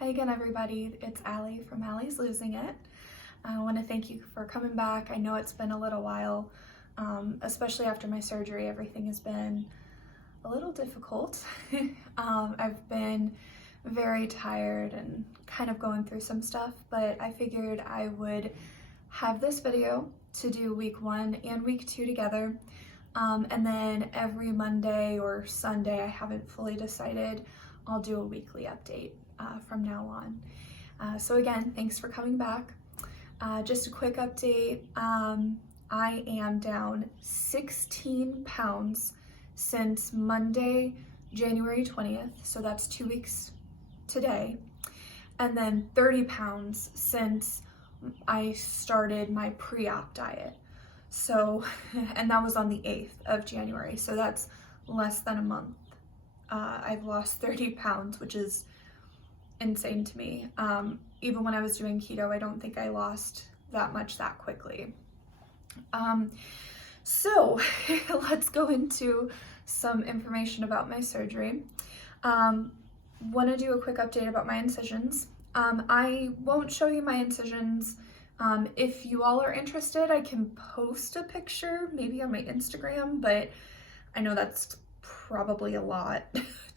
Hi again, everybody. It's Allie from Allie's Losing It. I want to thank you for coming back. I know it's been a little while, especially after my surgery. Everything has been a little difficult. I've been very tired and kind of going through some stuff, but I figured I would have this video to do week 1 and week 2 together. And then every Monday or Sunday, I haven't fully decided, I'll do a weekly update from now on. So again, thanks for coming back. Just a quick update. I am down 16 pounds since Monday, January 20th. So that's 2 weeks today. And then 30 pounds since I started my pre-op diet. So, and that was on the 8th of January. So that's less than a month. I've lost 30 pounds, which is insane to me. Even when I was doing keto, I don't think I lost that much that quickly. So let's go into some information about my surgery. Want to do a quick update about my incisions. I won't show you my incisions. If you all are interested, I can post a picture maybe on my Instagram, but I know that's probably a lot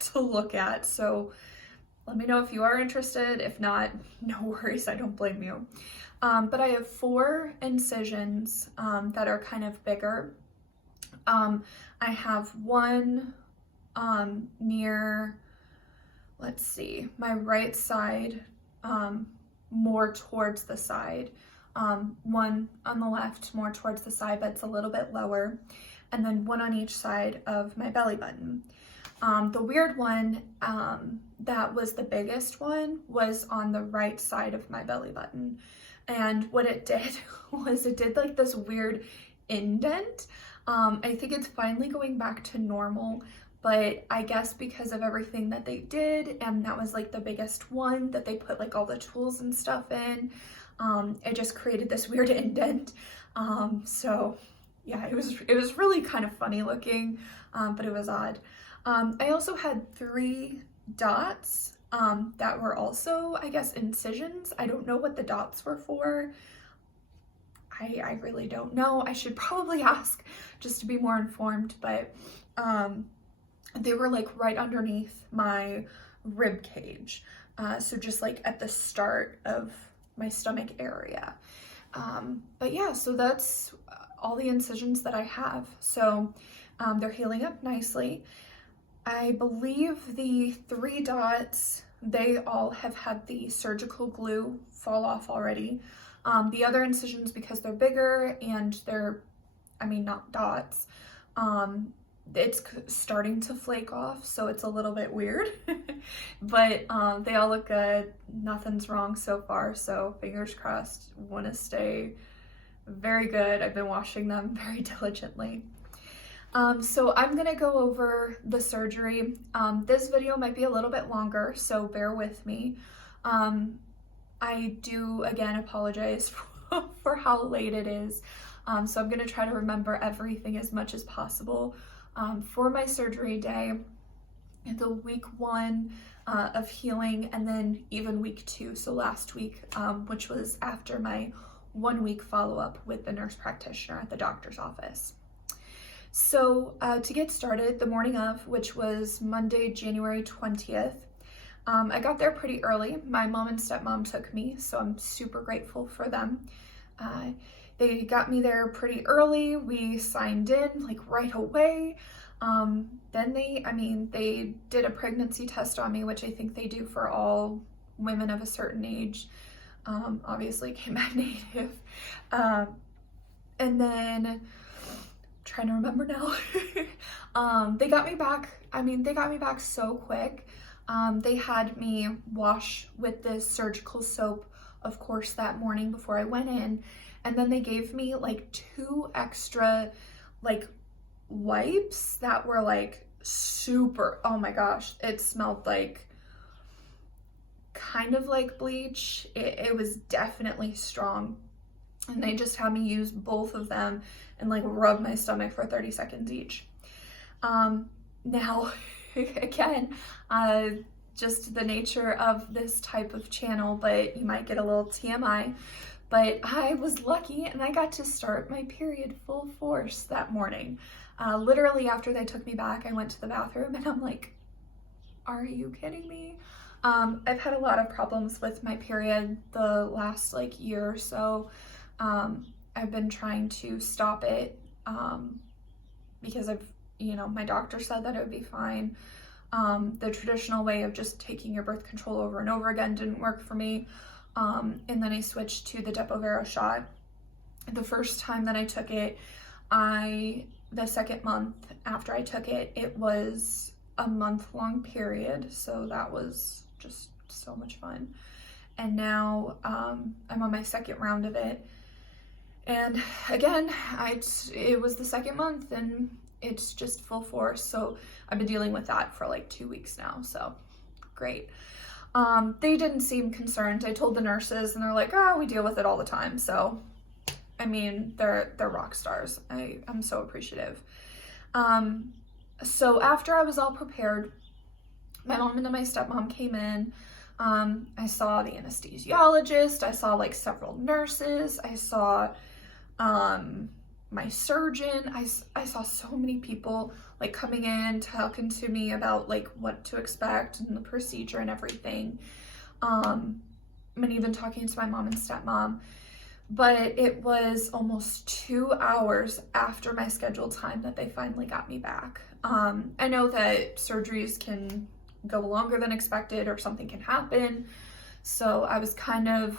to look at. So let me know if you are interested. If not, no worries, I don't blame you. But I have 4 incisions that are kind of bigger. I have one near, let's see, my right side, more towards the side. One on the left, more towards the side, but it's a little bit lower. And then one on each side of my belly button. The weird one, that was the biggest one, was on the right side of my belly button. And what it did was it did like this weird indent. I think it's finally going back to normal, but I guess because of everything that they did, and that was like the biggest one that they put like all the tools and stuff in, it just created this weird indent. So yeah, it was really kind of funny looking, but it was odd. I also had 3 dots that were also, I guess, incisions. I don't know what the dots were for. I really don't know. I should probably ask just to be more informed, but they were like right underneath my rib cage. So just like at the start of my stomach area. But yeah, so that's all the incisions that I have. So they're healing up nicely. I believe the 3 dots, they all have had the surgical glue fall off already. The other incisions, because they're bigger and they're, I mean, not dots, it's starting to flake off, so it's a little bit weird. But they all look good. Nothing's wrong so far, so fingers crossed. Want to stay very good. I've been washing them very diligently. So I'm gonna go over the surgery. This video might be a little bit longer, so bear with me. I do, again, apologize for how late it is. So I'm gonna try to remember everything as much as possible. For my surgery day, the week 1 of healing, and then even week 2, so last week, which was after my 1-week follow-up with the nurse practitioner at the doctor's office. So to get started, the morning of, which was Monday, January 20th, I got there pretty early. My mom and stepmom took me, so I'm super grateful for them. They got me there pretty early. We signed in like right away. Then they did a pregnancy test on me, which I think they do for all women of a certain age. Obviously came back negative. And then, trying to remember now, they got me back so quick. They had me wash with this surgical soap, of course, that morning before I went in. And then they gave me like 2 extra like wipes that were like super, oh my gosh, it smelled like kind of like bleach. It was definitely strong. And they just had me use both of them and like rub my stomach for 30 seconds each. Now, again, just the nature of this type of channel, but you might get a little TMI. But I was lucky and I got to start my period full force that morning. Literally after they took me back, I went to the bathroom and I'm like, are you kidding me? I've had a lot of problems with my period the last like year or so. I've been trying to stop it because my doctor said that it would be fine. The traditional way of just taking your birth control over and over again didn't work for me. And then I switched to the Depo-Vero shot. The first time that I took it, the second month after I took it, it was a month-long period. So that was just so much fun. And now I'm on my second round of it. And again, it was the second month and it's just full force. So I've been dealing with that for like 2 weeks now. So great. They didn't seem concerned. I told the nurses and they're like, oh, we deal with it all the time. So, I mean, they're rock stars. I'm so appreciative. So after I was all prepared, my mom and my stepmom came in. I saw the anesthesiologist. I saw like several nurses. I saw my surgeon. I saw so many people like coming in, talking to me about like what to expect and the procedure and everything. And even talking to my mom and stepmom. But it was almost 2 hours after my scheduled time that they finally got me back. I know that surgeries can go longer than expected or something can happen. So I was kind of,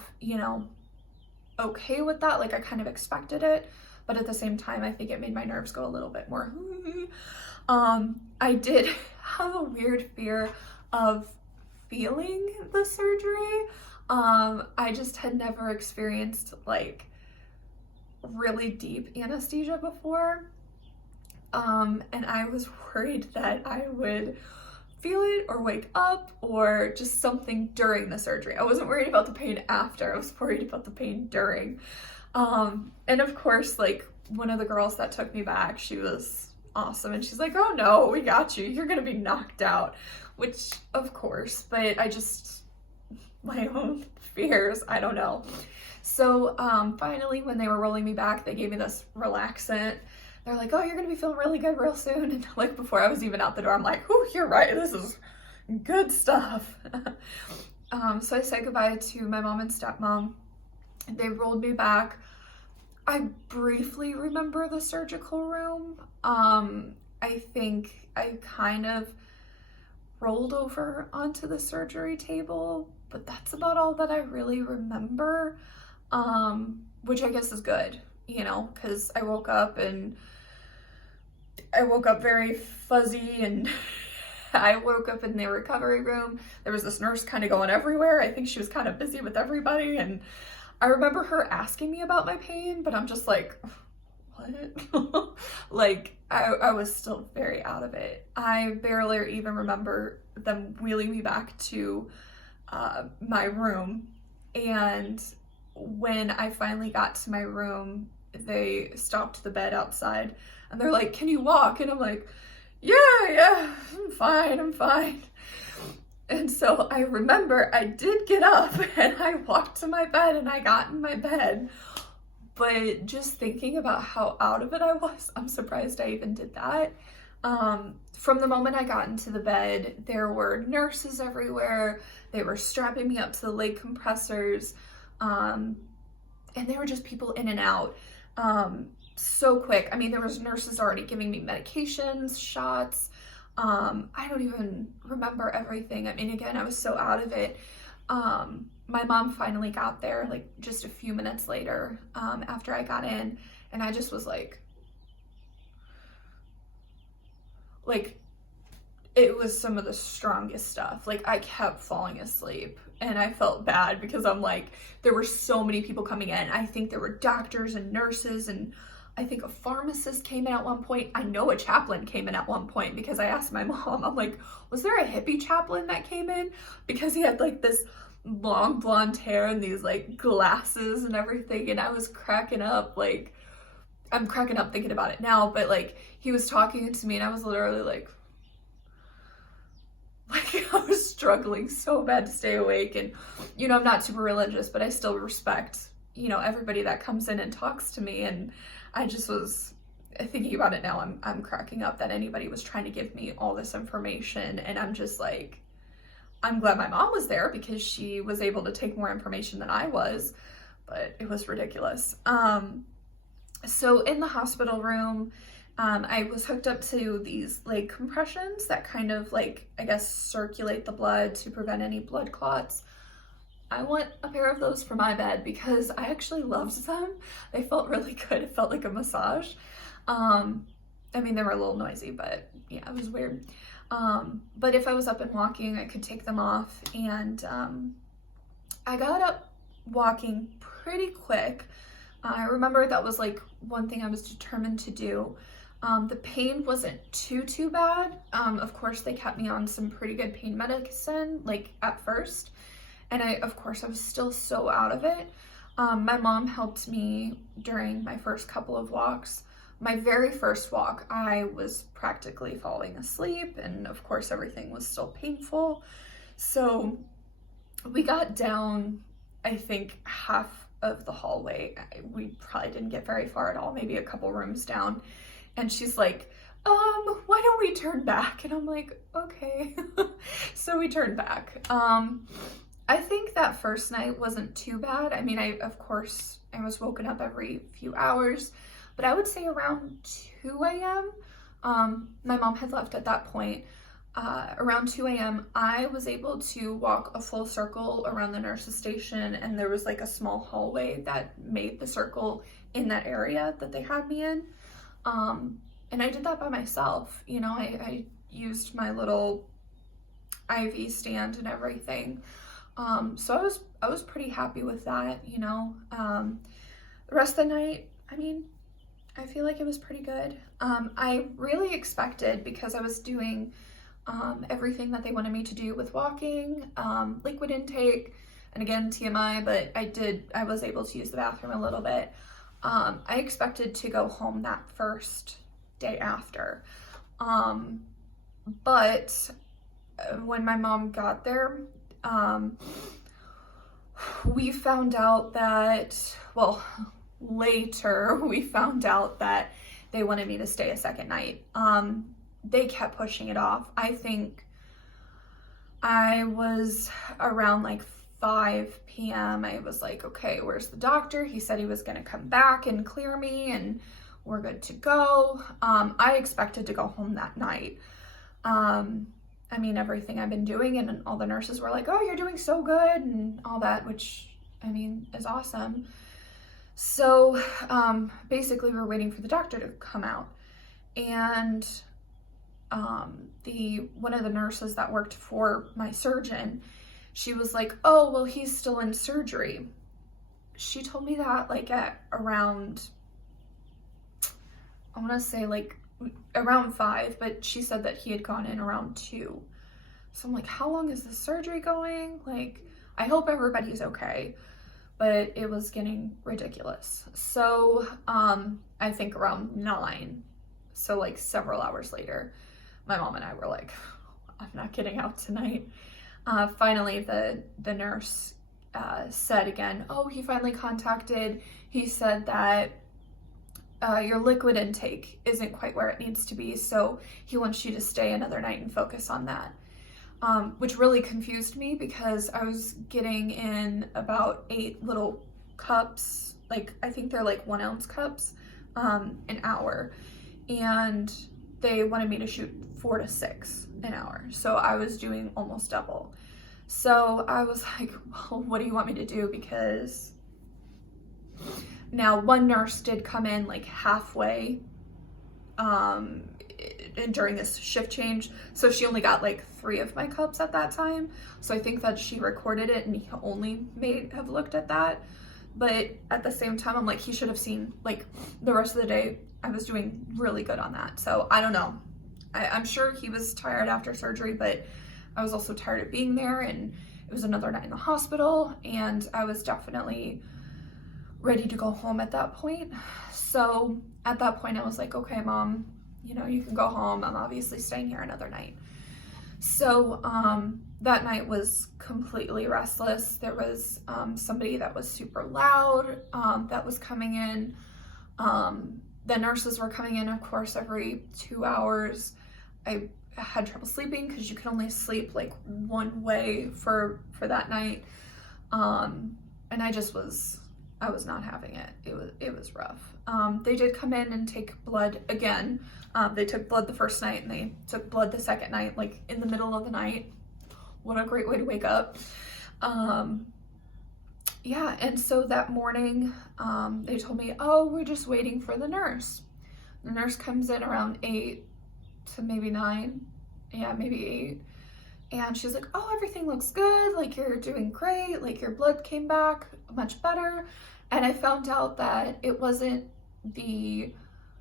okay with that. Like I kind of expected it. But at the same time, I think it made my nerves go a little bit more. I did have a weird fear of feeling the surgery. I just had never experienced like really deep anesthesia before. And I was worried that I would feel it or wake up or just something during the surgery. I wasn't worried about the pain after. I was worried about the pain during. And of course, like one of the girls that took me back, she was awesome. And she's like, oh no, we got you. You're going to be knocked out, which of course, but my own fears, I don't know. So, finally, when they were rolling me back, they gave me this relaxant. They're like, oh, you're going to be feeling really good real soon. And like before I was even out the door, I'm like, oh, you're right. This is good stuff. So I said goodbye to my mom and stepmom. They rolled me back. I briefly remember the surgical room. I think I kind of rolled over onto the surgery table, but that's about all that I really remember, which I guess is good, because I woke up very fuzzy and I woke up in the recovery room. There was this nurse kind of going everywhere. I think she was kind of busy with everybody. And I remember her asking me about my pain, but I'm just like, what? Like, I was still very out of it. I barely even remember them wheeling me back to my room. And when I finally got to my room, they stopped the bed outside and they're like, can you walk? And I'm like, yeah, I'm fine. And so I remember I did get up and I walked to my bed and I got in my bed. But just thinking about how out of it I was, I'm surprised I even did that. From the moment I got into the bed, there were nurses everywhere. They were strapping me up to the leg compressors. And there were just people in and out so quick. I mean, there was nurses already giving me medications, shots. I don't even remember everything. I mean, again, I was so out of it. My mom finally got there like just a few minutes later after I got in, and I just was like it was some of the strongest stuff. Like I kept falling asleep and I felt bad because I'm like, there were so many people coming in. I think there were doctors and nurses, and I think a pharmacist came in at one point. I know a chaplain came in at one point because I asked my mom, I'm like, was there a hippie chaplain that came in? Because he had like this long blonde hair and these like glasses and everything. And I was cracking up. Like, I'm cracking up thinking about it now, but like he was talking to me and I was literally like I was struggling so bad to stay awake. And, you know, I'm not super religious, but I still respect, you know, everybody that comes in and talks to me. And I just was thinking about it now, I'm cracking up that anybody was trying to give me all this information. And I'm just like, I'm glad my mom was there because she was able to take more information than I was, but it was ridiculous. So in the hospital room, I was hooked up to these leg compressions that kind of like, I guess, circulate the blood to prevent any blood clots. I want a pair of those for my bed because I actually loved them. They felt really good. It felt like a massage. I mean, they were a little noisy, but yeah, it was weird. But if I was up and walking, I could take them off. And I got up walking pretty quick. I remember that was like one thing I was determined to do. The pain wasn't too bad. Of course, they kept me on some pretty good pain medicine, like at first. And of course, I was still so out of it. My mom helped me during my first couple of walks. My very first walk, I was practically falling asleep, and of course, everything was still painful. So we got down, I think, half of the hallway. We probably didn't get very far at all, maybe a couple rooms down. And she's like, why don't we turn back? And I'm like, okay. So we turned back. I think that first night wasn't too bad. I mean, of course, I was woken up every few hours, but I would say around 2 a.m. My mom had left at that point. Around 2 a.m., I was able to walk a full circle around the nurse's station, and there was like a small hallway that made the circle in that area that they had me in. And I did that by myself. You know, I used my little IV stand and everything. So I was pretty happy with that, you know. The rest of the night, I mean, I feel like it was pretty good. I really expected, because I was doing everything that they wanted me to do with walking, liquid intake, and again, TMI, but I was able to use the bathroom a little bit. I expected to go home that first day after. But when my mom got there, we found out that, well, later we found out that they wanted me to stay a second night. They kept pushing it off. I think I was around like 5 p.m. I was like, okay, where's the doctor? He said he was going to come back and clear me and we're good to go. I expected to go home that night. I mean, everything I've been doing, and all the nurses were like, oh, you're doing so good and all that, which, I mean, is awesome. So basically we're waiting for the doctor to come out, and one of the nurses that worked for my surgeon, she was like, oh, well, he's still in surgery. She told me that like at around, I want to say like around 5, but she said that he had gone in around 2. So I'm like, how long is the surgery going? Like, I hope everybody's okay. But it was getting ridiculous. So I think around 9, so like several hours later, my mom and I were like, I'm not getting out tonight. Finally, the nurse said again, oh, he finally contacted. He said that your liquid intake isn't quite where it needs to be, so he wants you to stay another night and focus on that. Which really confused me because I was getting in about 8 little cups, like I think they're like 1 ounce cups, an hour, and they wanted me to shoot 4 to 6 an hour. So I was doing almost double. So I was like, well, what do you want me to do? Because now one nurse did come in like halfway during this shift change, so she only got like 3 of my cups at that time. So I think that she recorded it and he only may have looked at that. But at the same time, I'm like, he should have seen like the rest of the day I was doing really good on that. So I don't know. I'm sure he was tired after surgery, but I was also tired of being there, and it was another night in the hospital, and I was definitely ready to go home at that point. So at that point I was like, okay, Mom, you know, you can go home. I'm obviously staying here another night. So that night was completely restless. There was somebody that was super loud that was coming in. The nurses were coming in, of course, every 2 hours. I had trouble sleeping because you can only sleep like one way for that night. And I was not having it. It was rough. They did come in and take blood again. They took blood the first night and they took blood the second night, like in the middle of the night. What a great way to wake up. Yeah, and so that morning, they told me, oh, we're just waiting for the nurse. The nurse comes in around 8 to maybe 9. Yeah, maybe 8. And she's like, oh, everything looks good. Like, you're doing great. Like, your blood came back much better. And I found out that it wasn't the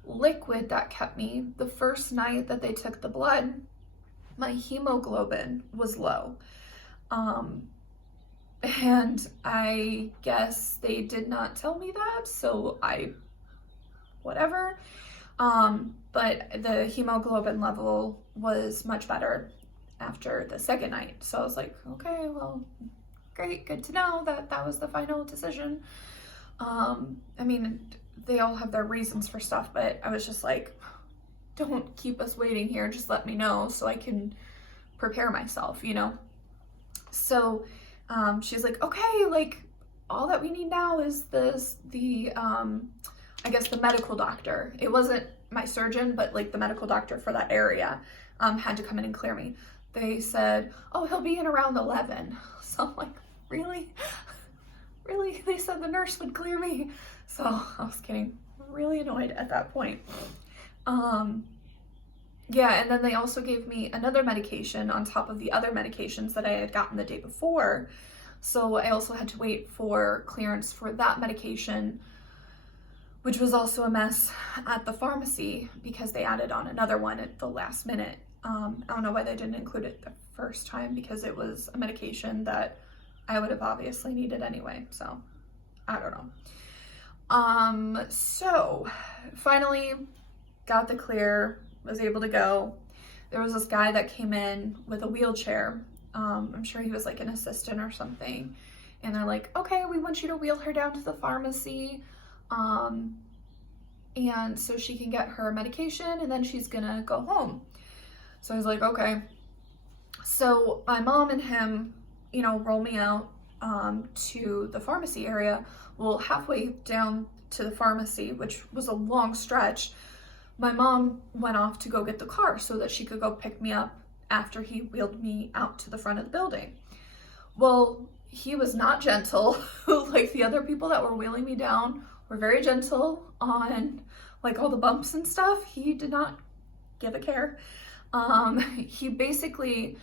liquid that kept me. The first night that they took the blood, my hemoglobin was low. And I guess they did not tell me that, so whatever. But the hemoglobin level was much better after the second night. So I was like, okay, well, great, good to know that that was the final decision. I mean, they all have their reasons for stuff, but I was just like, don't keep us waiting here, just let me know so I can prepare myself, you know? So she's like, okay, like, all that we need now is I guess the medical doctor. It wasn't my surgeon, but like the medical doctor for that area had to come in and clear me. They said, oh, he'll be in around 11. So I'm like, really? Really? They said the nurse would clear me. So I was getting really annoyed at that point. Yeah, and then they also gave me another medication on top of the other medications that I had gotten the day before. So I also had to wait for clearance for that medication, which was also a mess at the pharmacy because they added on another one at the last minute. I don't know why they didn't include it the first time because it was a medication that I would have obviously needed anyway. So I don't know. So finally got the clear, was able to go. There was this guy that came in with a wheelchair. I'm sure he was like an assistant or something. And they're like, okay, we want you to wheel her down to the pharmacy. And so she can get her medication and then she's gonna go home. So I was like, okay. So my mom and him, you know, roll me out to the pharmacy area. Well, halfway down to the pharmacy, which was a long stretch, my mom went off to go get the car so that she could go pick me up after he wheeled me out to the front of the building. Well, he was not gentle. Like the other people that were wheeling me down were very gentle on like all the bumps and stuff. He did not give a care. He basically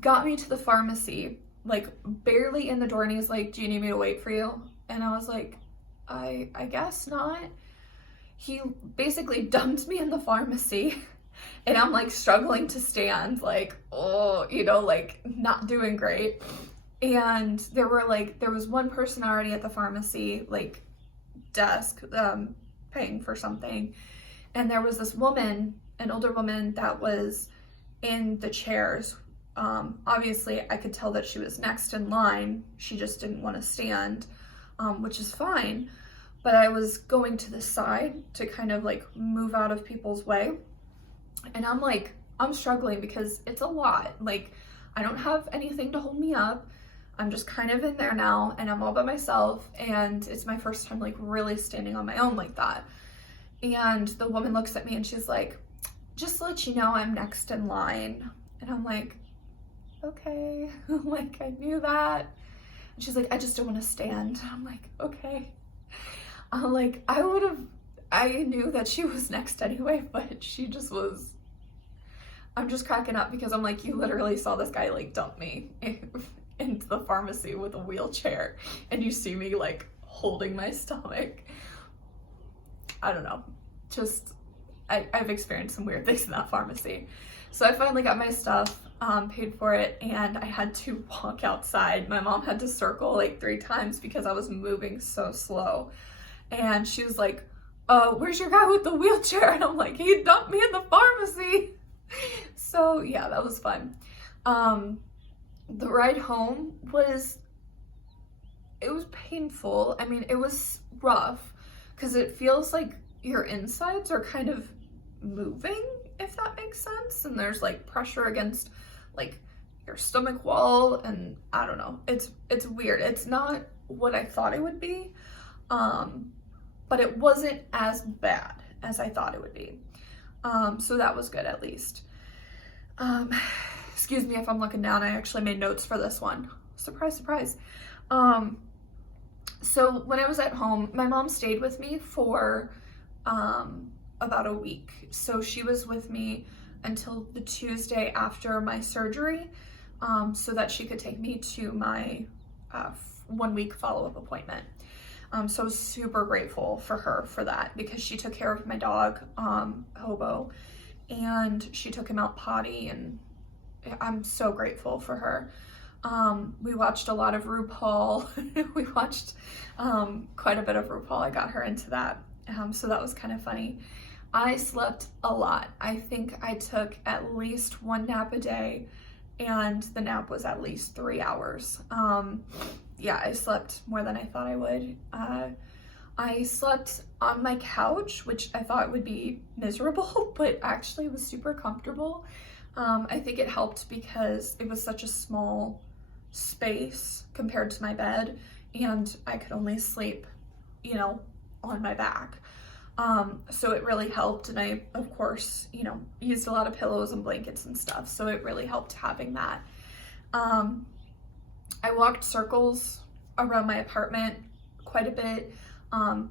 got me to the pharmacy, like barely in the door, and he's like, do you need me to wait for you? And I was like, I guess not. He basically dumped me in the pharmacy and I'm like struggling to stand, like, oh, you know, like not doing great. And there was one person already at the pharmacy, like desk, paying for something. And there was this woman, an older woman that was in the chairs. Obviously I could tell that she was next in line. She just didn't want to stand, which is fine. But I was going to the side to kind of like move out of people's way. And I'm struggling because it's a lot. Like, I don't have anything to hold me up. I'm just kind of in there now and I'm all by myself. And it's my first time like really standing on my own like that. And the woman looks at me and she's like, just to let you know, I'm next in line. And I'm like, okay, like I knew that. And she's like, I just don't want to stand. I'm like, okay. Like I knew that she was next anyway, but she just was, I'm just cracking up because I'm like, you literally saw this guy like dump me into the pharmacy with a wheelchair and you see me like holding my stomach. I don't know, just, I've experienced some weird things in that pharmacy. So I finally got my stuff, paid for it, and I had to walk outside. My mom had to circle like 3 times because I was moving so slow. And she was like, where's your guy with the wheelchair? And I'm like, he dumped me in the pharmacy. So yeah, that was fun. the ride home was, it was painful. I mean, it was rough because it feels like your insides are kind of moving, if that makes sense. And there's like pressure against like your stomach wall, and I don't know. It's weird. It's not what I thought it would be. But it wasn't as bad as I thought it would be. So that was good at least. Excuse me if I'm looking down. I actually made notes for this one. Surprise, surprise. So when I was at home, my mom stayed with me for about a week. So she was with me until the Tuesday after my surgery, so that she could take me to my 1 week follow-up appointment. So I was super grateful for her for that, because she took care of my dog, Hobo, and she took him out potty, and I'm so grateful for her. We watched a lot of RuPaul. We watched quite a bit of RuPaul. I got her into that. So that was kind of funny. I slept a lot. I think I took at least one nap a day, and the nap was at least 3 hours. Yeah, I slept more than I thought I would. I slept on my couch, which I thought would be miserable, but actually was super comfortable. I think it helped because it was such a small space compared to my bed, and I could only sleep, you know, on my back. So it really helped, and I, of course, you know, used a lot of pillows and blankets and stuff, so it really helped having that. I walked circles around my apartment quite a bit.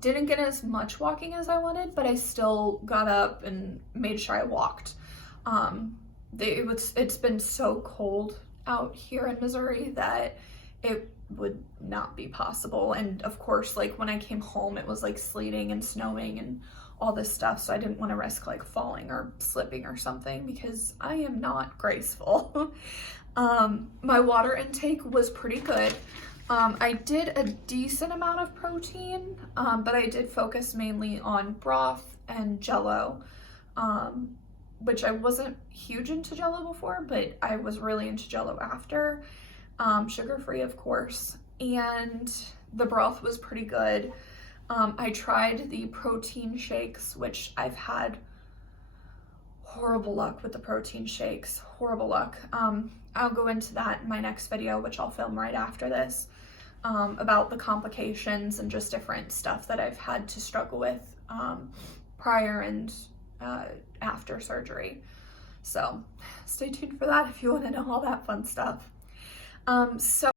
Didn't get as much walking as I wanted, but I still got up and made sure I walked. It's been so cold out here in Missouri that it would not be possible. And of course, like when I came home, it was like sleeting and snowing and all this stuff. So I didn't want to risk like falling or slipping or something, because I am not graceful. My water intake was pretty good. I did a decent amount of protein, but I did focus mainly on broth and Jello, which I wasn't huge into Jello before, but I was really into Jello after. Sugar-free, of course, and the broth was pretty good. I tried the protein shakes, which I've had horrible luck with the protein shakes, horrible luck. I'll go into that in my next video, which I'll film right after this, about the complications and just different stuff that I've had to struggle with prior and after surgery. So stay tuned for that if you want to know all that fun stuff. So